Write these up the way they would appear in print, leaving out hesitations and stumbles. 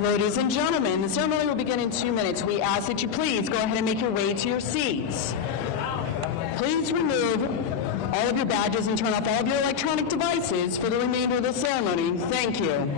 Ladies and gentlemen, the ceremony will begin in 2 minutes. We ask that you please go ahead and make your way to your seats. Please remove all of your badges and turn off all of your electronic devices for the remainder of the ceremony. Thank you.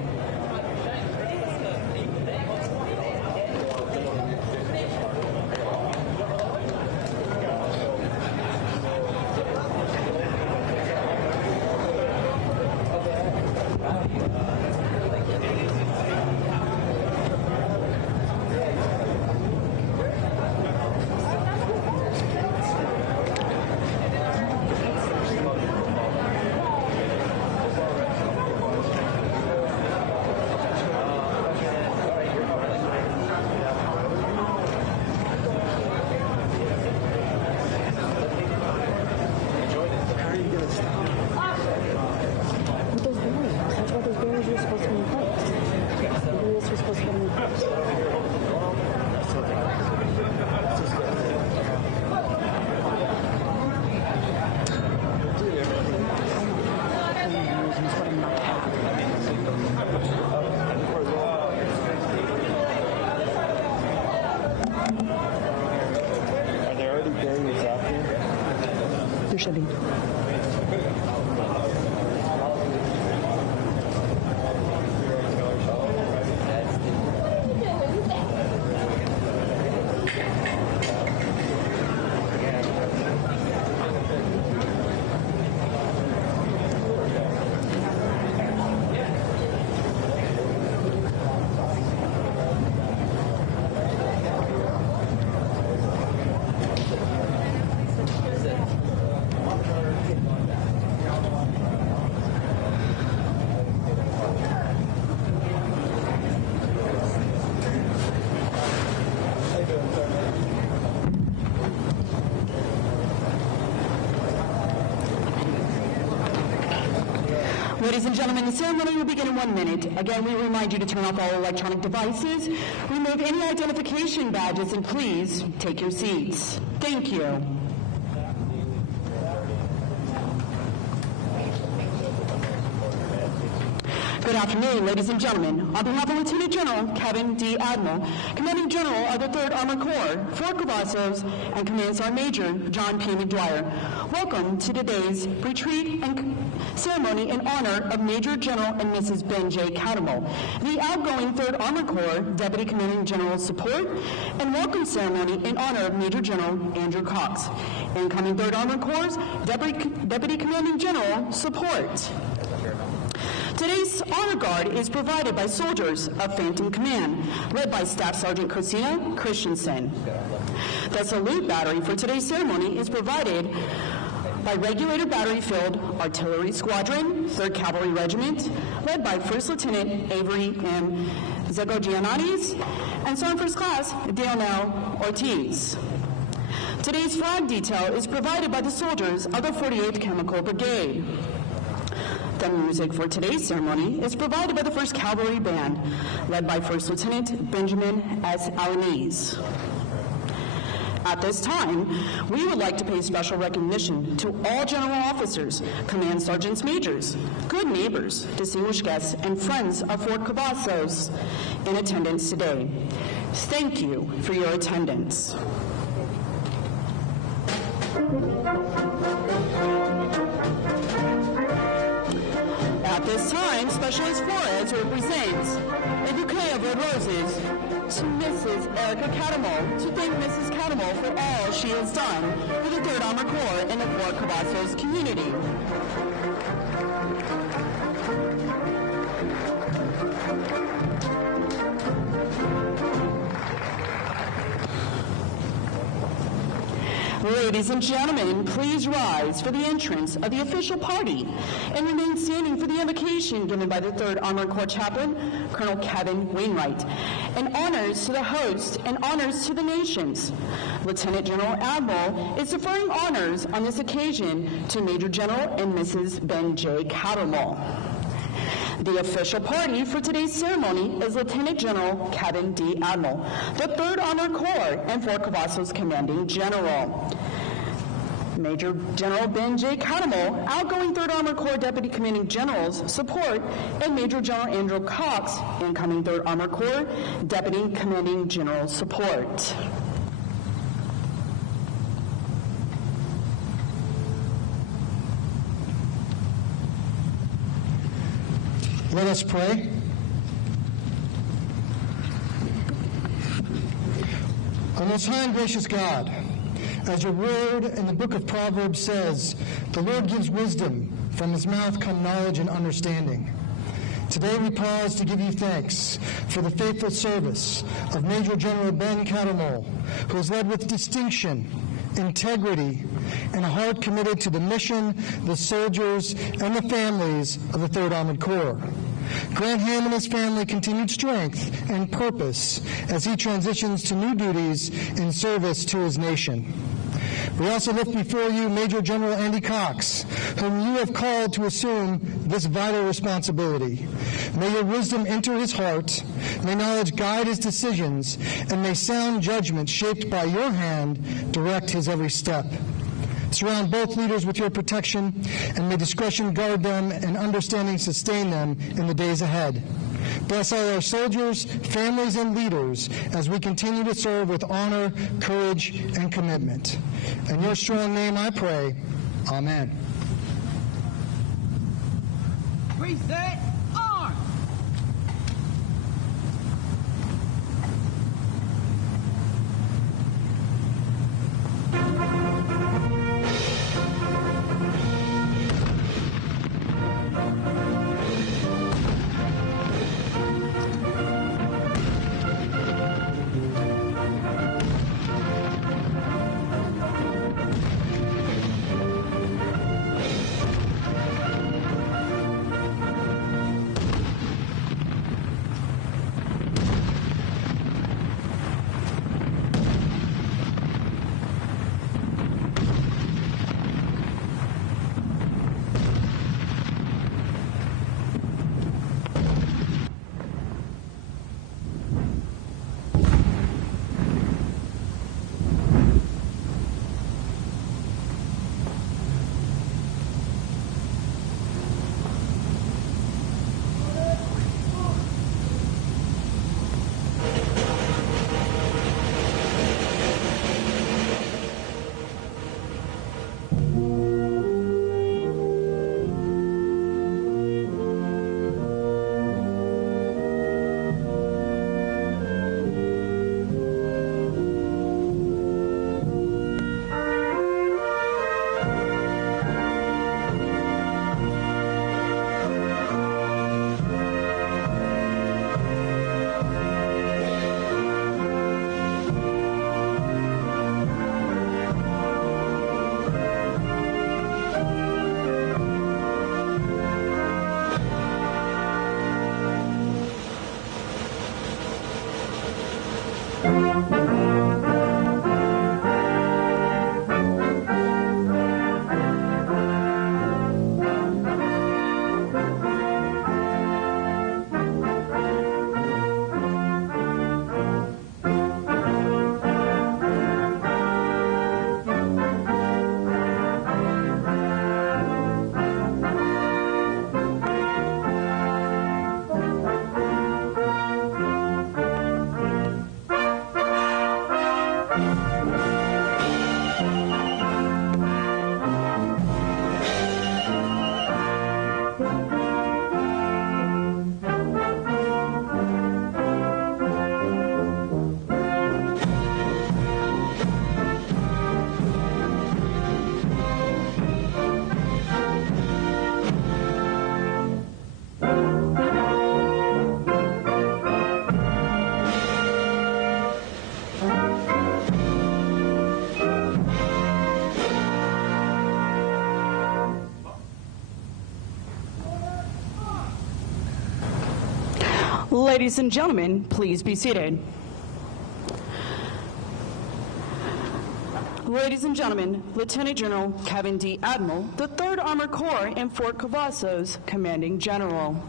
Should be. Ladies and gentlemen, the ceremony will begin in 1 minute. Again, we remind you to turn off all electronic devices, remove any identification badges, and please take your seats. Thank you. Good afternoon, ladies and gentlemen. On behalf of Lieutenant General Kevin D. Admiral, Commanding General of the 3rd Armored Corps, Fort Cavazos, and Command Sergeant Major John P. McDwyer, welcome to today's retreat and ceremony in honor of Major General and Mrs. Ben J. Cattermole, the outgoing 3rd Armored Corps Deputy Commanding General's support, and welcome ceremony in honor of Major General Andrew Cox, incoming 3rd Armored Corps Deputy Commanding General support. Today's honor guard is provided by soldiers of Phantom Command, led by Staff Sergeant Christina Christensen. The salute battery for today's ceremony is provided by Regulator Battery Field Artillery Squadron, 3rd Cavalry Regiment, led by First Lieutenant Avery M. Zagogiananis and Sergeant First Class Dale Ortiz. Today's flag detail is provided by the soldiers of the 48th Chemical Brigade. The music for today's ceremony is provided by the 1st Cavalry Band, led by First Lieutenant Benjamin S. Alanis. At this time, we would like to pay special recognition to all general officers, command sergeants majors, good neighbors, distinguished guests, and friends of Fort Cavazos in attendance today. Thank you for your attendance. At this time, Specialist Flores represents a bouquet of red roses to Mrs. Erica Cattermole to thank Mrs. Cattermole for all she has done for the 3rd Armored Corps and the Fort Cavazos community. Ladies and gentlemen, please rise for the entrance of the official party and remain standing for the invocation given by the 3rd Armored Corps Chaplain, Colonel Kevin Wainwright, and honors to the host and honors to the nations. Lieutenant General Admiral is deferring honors on this occasion to Major General and Mrs. Ben J. Cattermole. The official party for today's ceremony is Lieutenant General Kevin D. Admiral, the 3rd Armored Corps and Fort Cavazos Commanding General. Major General Ben J. Cattermole, outgoing 3rd Armored Corps Deputy Commanding General's support, and Major General Andrew Cox, incoming 3rd Armored Corps Deputy Commanding General's support. Let us pray. Our most high and gracious God, as your word in the book of Proverbs says, the Lord gives wisdom, from his mouth come knowledge and understanding. Today we pause to give you thanks for the faithful service of Major General Ben Cattermole, who has led with distinction, integrity, and a heart committed to the mission, the soldiers, and the families of the 3rd Armored Corps. Grant him and his family continued strength and purpose as he transitions to new duties in service to his nation. We also lift before you Major General Andy Cox, whom you have called to assume this vital responsibility. May your wisdom enter his heart, may knowledge guide his decisions, and may sound judgment shaped by your hand direct his every step. Surround both leaders with your protection, and may discretion guard them and understanding sustain them in the days ahead. Bless all our soldiers, families, and leaders as we continue to serve with honor, courage, and commitment. In your strong name I pray. Amen. Reset, arm! Ladies and gentlemen, please be seated. Ladies and gentlemen, Lieutenant General Kevin D. Admiral, the 3rd Armored Corps in Fort Cavazos, Commanding General.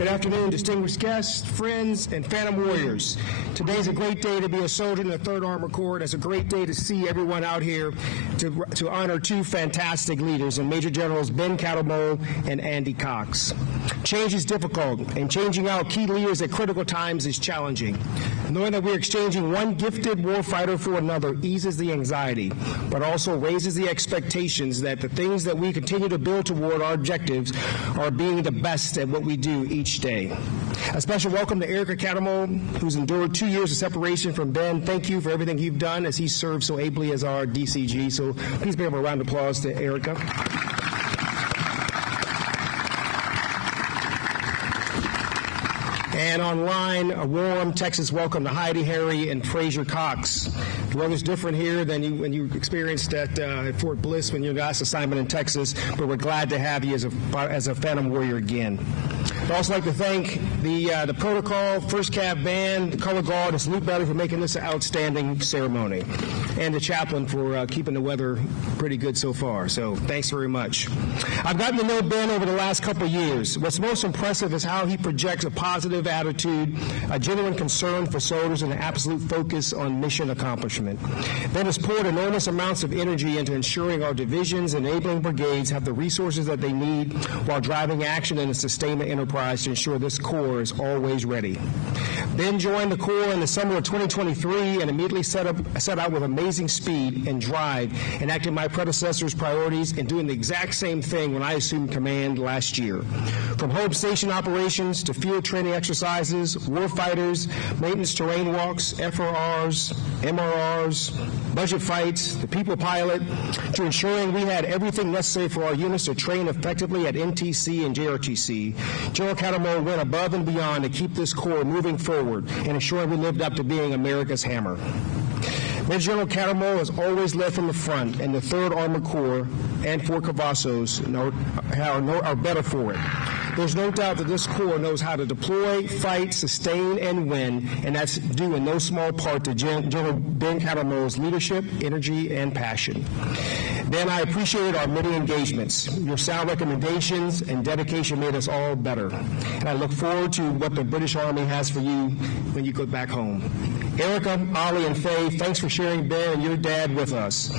Good afternoon, distinguished guests, friends, and Phantom Warriors. Today's a great day to be a soldier in the 3rd Armored Corps. It's a great day to see everyone out here to honor two fantastic leaders, and Major Generals Ben Cattermole and Andy Cox. Change is difficult, and changing out key leaders at critical times is challenging. Knowing that we're exchanging one gifted warfighter for another eases the anxiety, but also raises the expectations that the things that we continue to build toward our objectives are being the best at what we do each day. A special welcome to Erica Cattermole, who's endured 2 years of separation from Ben. Thank you for everything you've done as he served so ably as our DCG. So please give a round of applause to Erica. And online, a warm Texas welcome to Heidi Harry and Frazier Cox. The weather's different here than when you experienced at Fort Bliss when you got last assignment in Texas, but we're glad to have you as a Phantom Warrior again. I'd also like to thank the protocol, First Cav Band, the Color Guard, and Salute Battery for making this an outstanding ceremony, and the chaplain for keeping the weather pretty good so far. So thanks very much. I've gotten to know Ben over the last couple of years. What's most impressive is how he projects a positive attitude, a genuine concern for soldiers, and an absolute focus on mission accomplishment. Ben has poured enormous amounts of energy into ensuring our divisions and enabling brigades have the resources that they need while driving action in a sustainment enterprise to ensure this Corps is always ready. Ben joined the Corps in the summer of 2023 and immediately set out with amazing speed and drive, enacting my predecessor's priorities and doing the exact same thing when I assumed command last year. From home station operations to field training exercises, warfighters, maintenance terrain walks, FRRs, MRRs, budget fights, the people pilot, to ensuring we had everything necessary for our units to train effectively at NTC and JRTC. General Cattermole went above and beyond to keep this Corps moving forward and ensuring we lived up to being America's hammer. Major General Cattermole has always led from the front, and the 3rd Armored Corps and Fort Cavazos are better for it. There's no doubt that this Corps knows how to deploy, fight, sustain, and win, and that's due in no small part to General Ben Cattermole's leadership, energy, and passion. Ben, I appreciated our many engagements. Your sound recommendations and dedication made us all better, and I look forward to what the British Army has for you when you go back home. Erica, Ollie, and Faye, thanks for sharing Ben and your dad with us.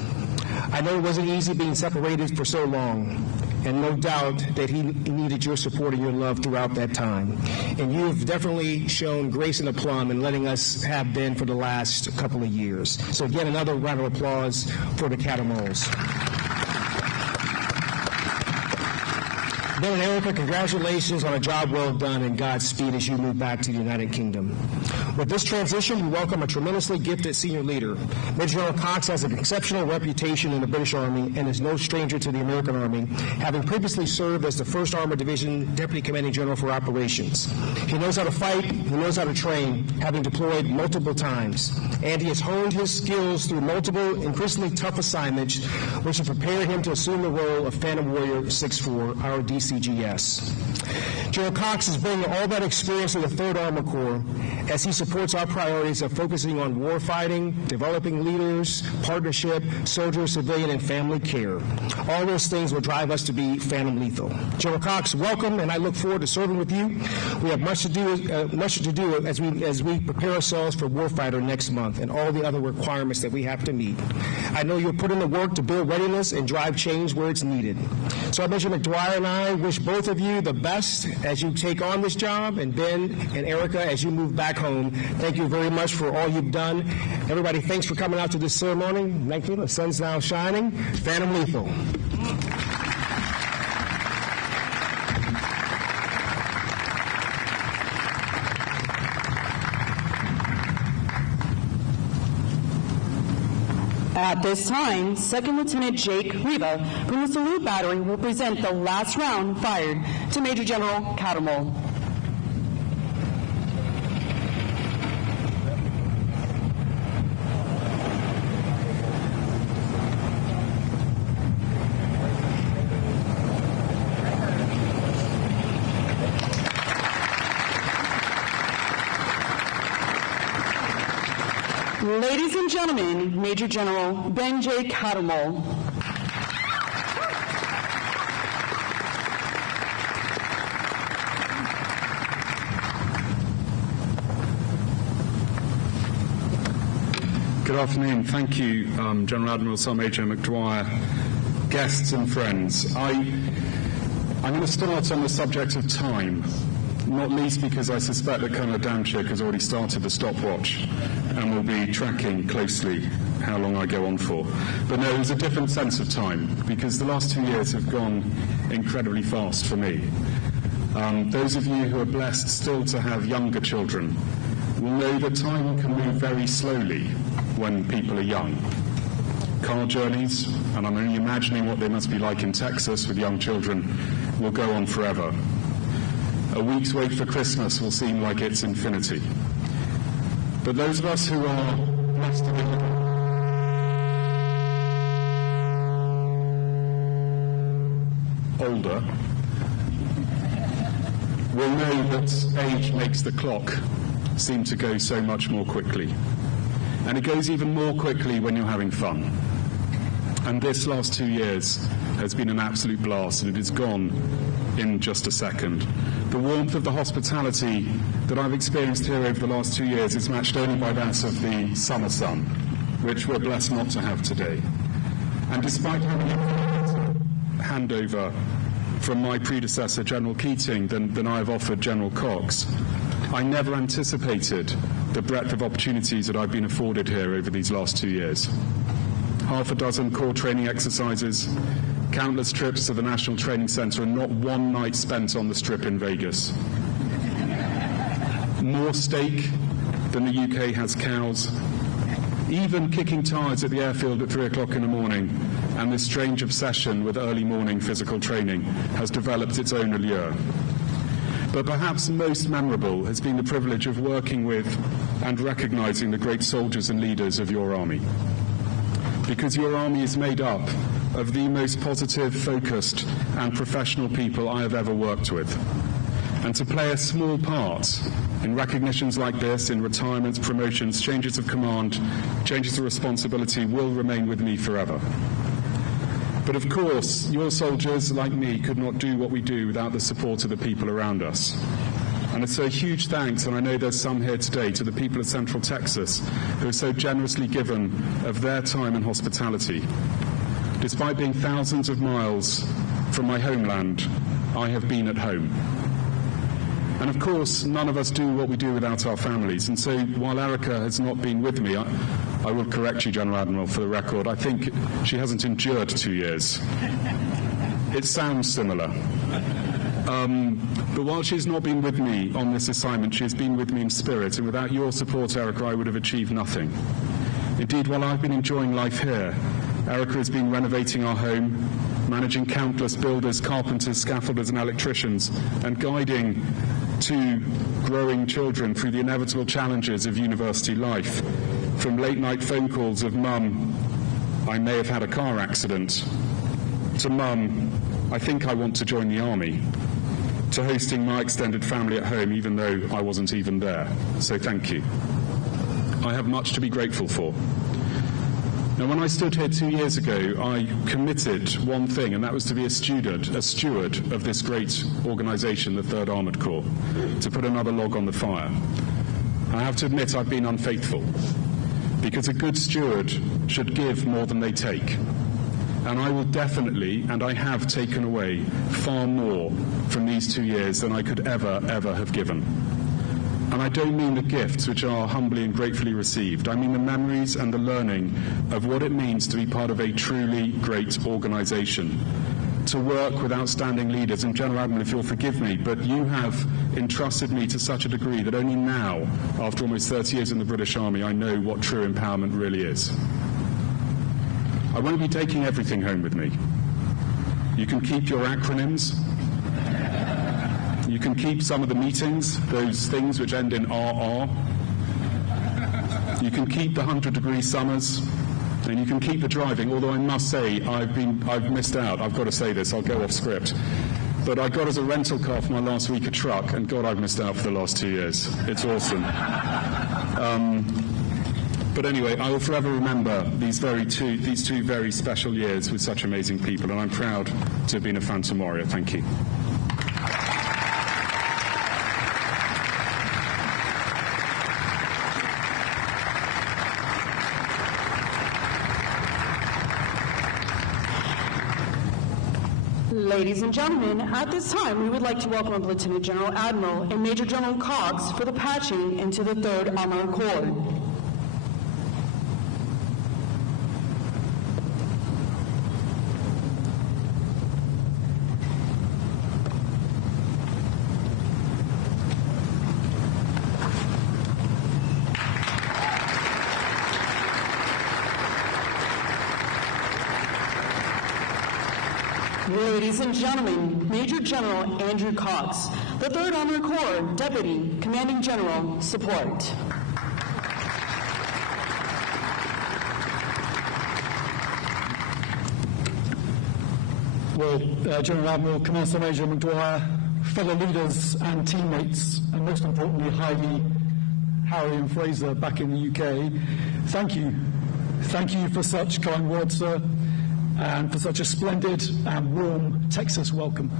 I know it wasn't easy being separated for so long, and no doubt that he needed your support and your love throughout that time. And you have definitely shown grace and aplomb in letting us have Ben for the last couple of years. So again, another round of applause for the Cattermoles. Ben and Erica, congratulations on a job well done and Godspeed as you move back to the United Kingdom. With this transition, we welcome a tremendously gifted senior leader. Major General Cox has an exceptional reputation in the British Army and is no stranger to the American Army, having previously served as the 1st Armored Division Deputy Commanding General for Operations. He knows how to fight, he knows how to train, having deployed multiple times, and he has honed his skills through multiple increasingly tough assignments, which have prepared him to assume the role of Phantom Warrior 6-4, our DCGS. General Cox is bringing all that experience to the 3rd Armored Corps as he supports our priorities of focusing on warfighting, developing leaders, partnership, soldier, civilian, and family care. All those things will drive us to be Phantom lethal. General Cox, welcome, and I look forward to serving with you. We have much to do as we prepare ourselves for Warfighter next month and all the other requirements that we have to meet. I know you'll put in the work to build readiness and drive change where it's needed. So Major McDwyer and I wish both of you the best as you take on this job, and Ben and Erica as you move back home. Thank you very much for all you've done. Everybody, thanks for coming out to this ceremony. Thank you. The sun's now shining. Phantom lethal. At this time, Second Lieutenant Jake Riva from the Salute Battery will present the last round fired to Major General Cattermole. Ladies and gentlemen, Major General Ben J. Cattermole. afternoon. Thank you, General Admiral Sir Major McDwyer, guests and friends. I'm going to start on the subject of time, not least because I suspect that Colonel Damchick has already started the stopwatch and will be tracking closely how long I go on for. But no, there's a different sense of time, because the last 2 years have gone incredibly fast for me. Those of you who are blessed still to have younger children will know that time can move very slowly when people are young. Car journeys, and I'm only imagining what they must be like in Texas with young children, will go on forever. A week's wait for Christmas will seem like it's infinity. But those of us who are blessed to be older will know that age makes the clock seem to go so much more quickly. And it goes even more quickly when you're having fun. And this last 2 years has been an absolute blast, and it is gone in just a second. The warmth of the hospitality that I've experienced here over the last 2 years is matched only by that of the summer sun, which we're blessed not to have today. And despite having a handover from my predecessor, General Keating, than I have offered General Cox, I never anticipated the breadth of opportunities that I've been afforded here over these last 2 years. Half a dozen core training exercises, countless trips to the National Training Centre, and not one night spent on the Strip in Vegas. More steak than the UK has cows. Even kicking tires at the airfield at 3 o'clock in the morning, and this strange obsession with early morning physical training has developed its own allure. But perhaps most memorable has been the privilege of working with and recognising the great soldiers and leaders of your army. Because your army is made up of the most positive, focused and professional people I have ever worked with. And to play a small part in recognitions like this, in retirements, promotions, changes of command, changes of responsibility, will remain with me forever. But of course, your soldiers, like me, could not do what we do without the support of the people around us. And it's a huge thanks, and I know there's some here today, to the people of Central Texas who are so generously given of their time and hospitality. Despite being thousands of miles from my homeland, I have been at home. And of course, none of us do what we do without our families. And so while Erica has not been with me, I will correct you, General Admiral, for the record, I think she hasn't endured 2 years. It sounds similar. But while she's not been with me on this assignment, she has been with me in spirit, and without your support, Erica, I would have achieved nothing. Indeed, while I've been enjoying life here, Erica has been renovating our home, managing countless builders, carpenters, scaffolders and electricians, and guiding 2 growing children through the inevitable challenges of university life, from late-night phone calls of "Mum, I may have had a car accident," to "Mum, I think I want to join the army," to hosting my extended family at home even though I wasn't even there. So thank you. I have much to be grateful for. Now, when I stood here 2 years ago, I committed one thing, and that was to be a steward of this great organisation, the 3rd Armoured Corps, to put another log on the fire. I have to admit I've been unfaithful, because a good steward should give more than they take. And I will definitely, and I have taken away far more from these 2 years than I could ever have given. And I don't mean the gifts, which are humbly and gratefully received. I mean the memories and the learning of what it means to be part of a truly great organisation, to work with outstanding leaders. And General Admiral, if you'll forgive me, but you have entrusted me to such a degree that only now, after almost 30 years in the British Army, I know what true empowerment really is. I won't be taking everything home with me. You can keep your acronyms. You can keep some of the meetings, those things which end in RR. You can keep the 100-degree summers, and you can keep the driving, although I must say I've missed out. I've got to say this, I'll go off script. But I got as a rental car for my last week a truck, and God, I've missed out for the last 2 years. It's awesome. But anyway, I will forever remember these two very special years with such amazing people, and I'm proud to have been a Phantom Warrior. Thank you. Ladies and gentlemen, at this time, we would like to welcome Lieutenant General Admiral and Major General Cox for the patching into the 3rd Armored Corps. Ladies and gentlemen, Major General Andrew Cox, the 3rd Armored Corps Deputy Commanding General, support. Well, General Admiral, Command Sergeant Major McDwyer, fellow leaders and teammates, and most importantly, Heidi, Harry and Fraser back in the UK, thank you. Thank you for such kind words, sir, and for such a splendid and warm Texas welcome.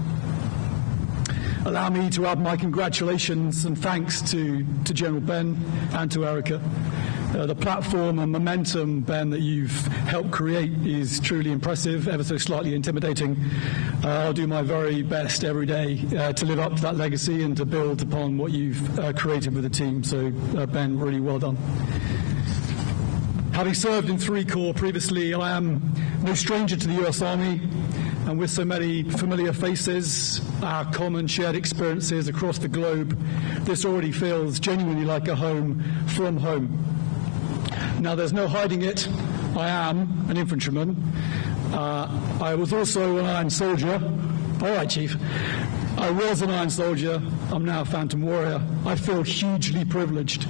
Allow me to add my congratulations and thanks to General Ben and to Erica. The platform and momentum, Ben, that you've helped create is truly impressive, ever so slightly intimidating. I'll do my very best every day to live up to that legacy and to build upon what you've created with the team. So, Ben, really well done. Having served in 3 Corps previously, I am no stranger to the US Army, and with so many familiar faces, our common shared experiences across the globe, this already feels genuinely like a home from home. Now, there's no hiding it, I am an infantryman. I was also an Iron Soldier. All right, Chief. I was an Iron Soldier, I'm now a Phantom Warrior. I feel hugely privileged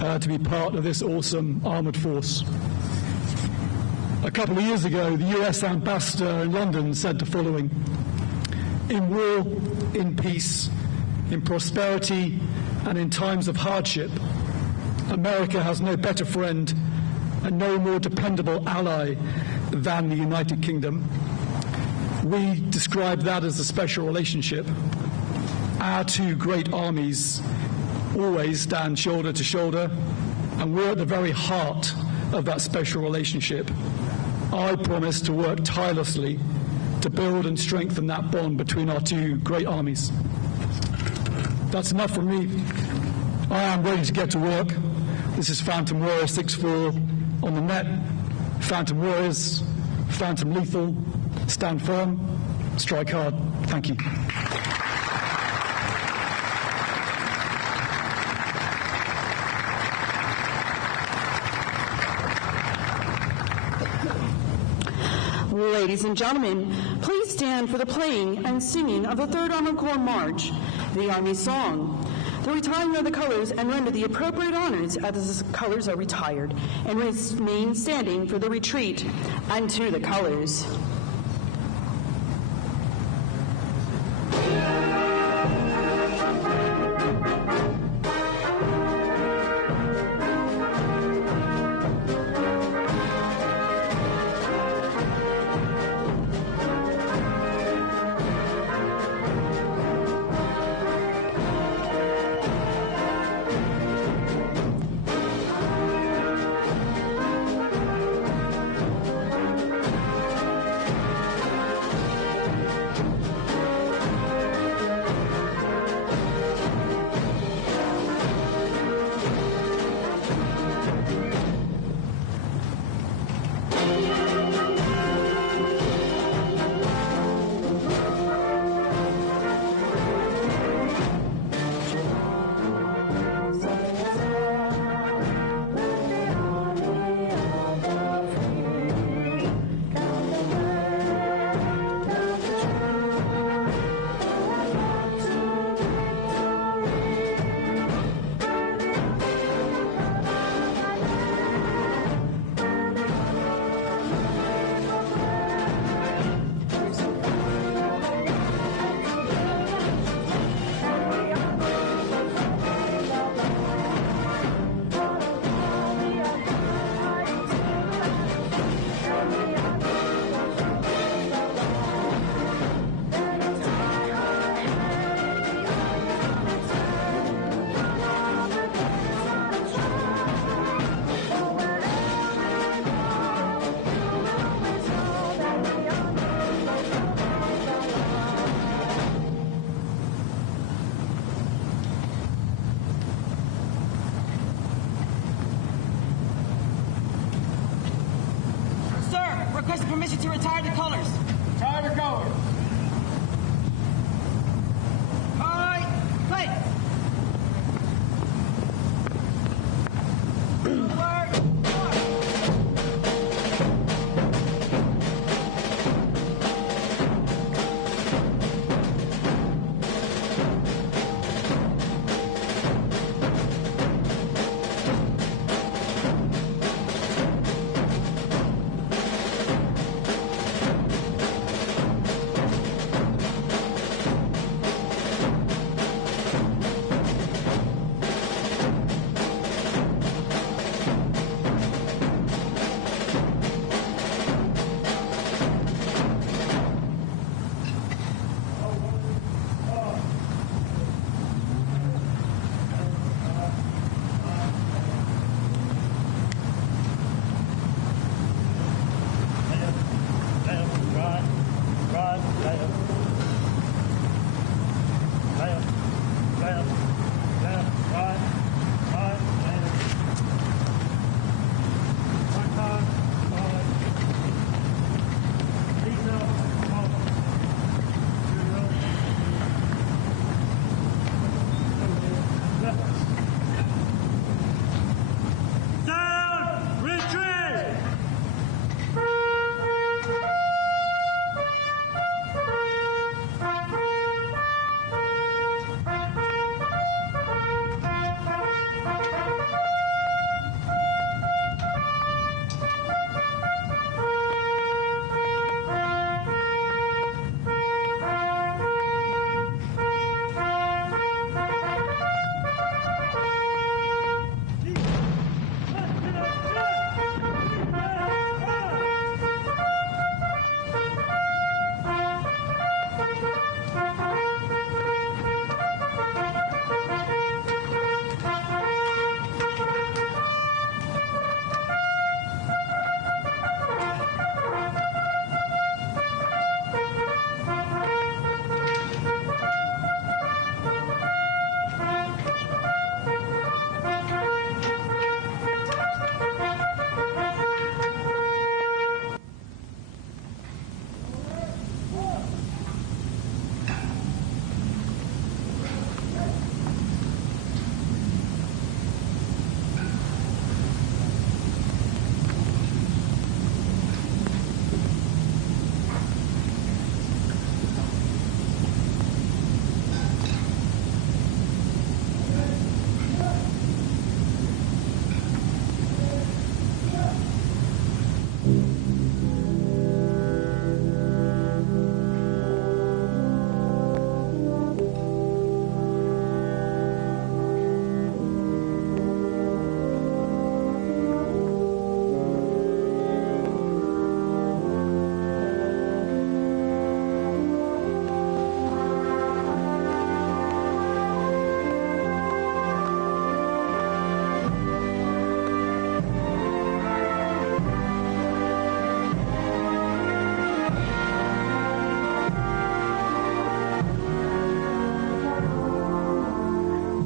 to be part of this awesome armoured force. A couple of years ago, the US ambassador in London said the following: in war, in peace, in prosperity, and in times of hardship, America has no better friend and no more dependable ally than the United Kingdom. We describe that as a special relationship. Our 2 great armies always stand shoulder to shoulder, and we're at the very heart of that special relationship. I promise to work tirelessly to build and strengthen that bond between our 2 great armies. That's enough from me. I am ready to get to work. This is Phantom Warrior 6-4 on the net. Phantom Warriors, Phantom Lethal, stand firm, strike hard. Thank you. Ladies and gentlemen, please stand for the playing and singing of the 3rd Armored Corps March, the Army Song. The retiring of the colors and render the appropriate honors as the colors are retired, and remain standing for the retreat and to the colors. Request permission to retire the colors. Retire the colors. High, play.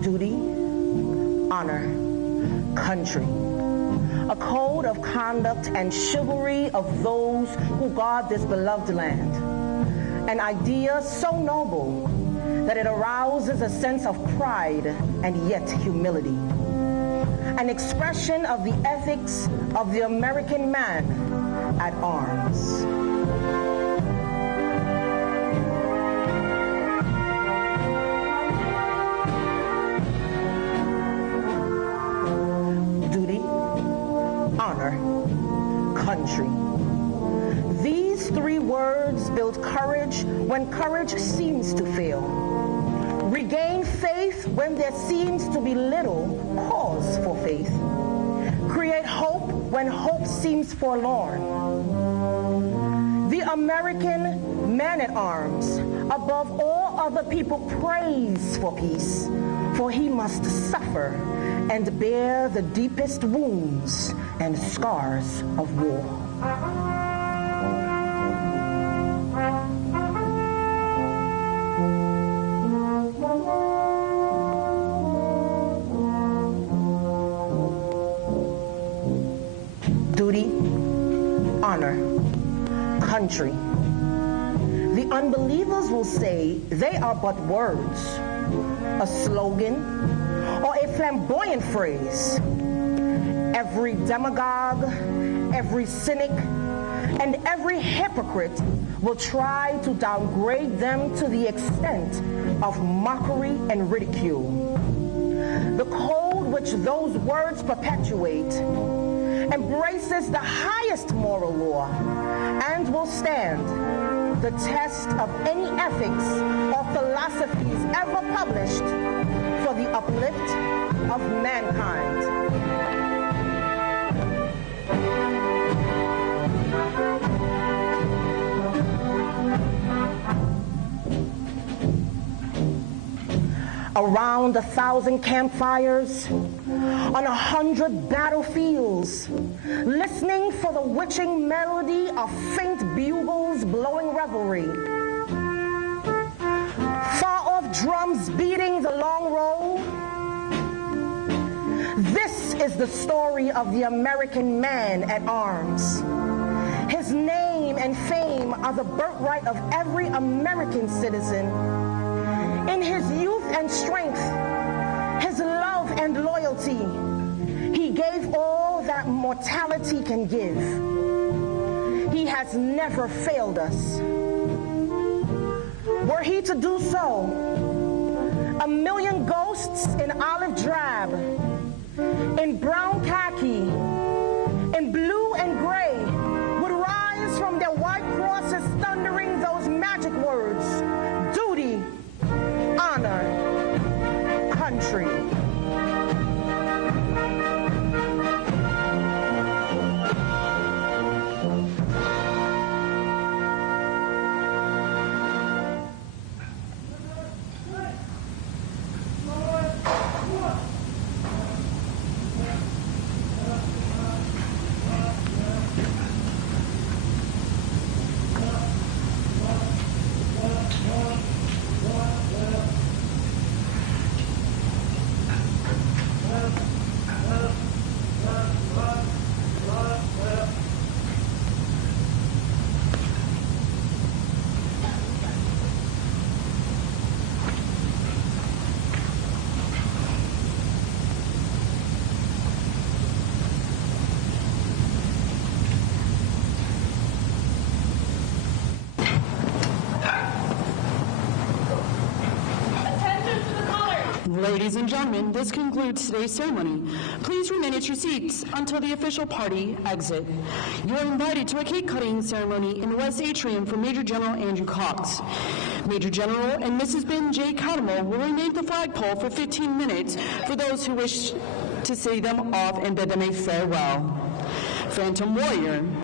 Duty, honor, country. A code of conduct and chivalry of those who guard this beloved land. An idea so noble that it arouses a sense of pride and yet humility. An expression of the ethics of the American man at arms. Duty, honor, country. These three words build courage when courage seems to fail. Regain faith when there seems to be little cause for faith. Create hope when hope seems forlorn. The American man-at-arms, above all other people, prays for peace, for he must suffer and bear the deepest wounds and scars of war. Duty, honor, country. The unbelievers will say they are but words, a slogan, or a flamboyant phrase. Every demagogue, every cynic, and every hypocrite will try to downgrade them to the extent of mockery and ridicule. The code which those words perpetuate embraces the highest moral law and will stand the test of any ethics or philosophies ever published for the uplift of mankind. Around 1,000 campfires, on 100 battlefields, listening for the witching melody of faint bugles blowing revelry. Far-off drums beating the long roll. This is the story of the American man at arms. His name and fame are the birthright of every American citizen. In his youth and strength, his love and loyalty, he gave all that mortality can give. He has never failed us. Were he to do so, 1,000,000 ghosts in olive drab, in brown khaki, in blue and gray, would rise from their white crosses thundering those magic words: duty, honor, country. Ladies and gentlemen, this concludes today's ceremony. Please remain at your seats until the official party exit. You are invited to a cake cutting ceremony in the West Atrium for Major General Andrew Cox. Major General and Mrs. Ben J. Cattermole will remain at the flagpole for 15 minutes for those who wish to see them off and bid them a farewell. Phantom Warrior.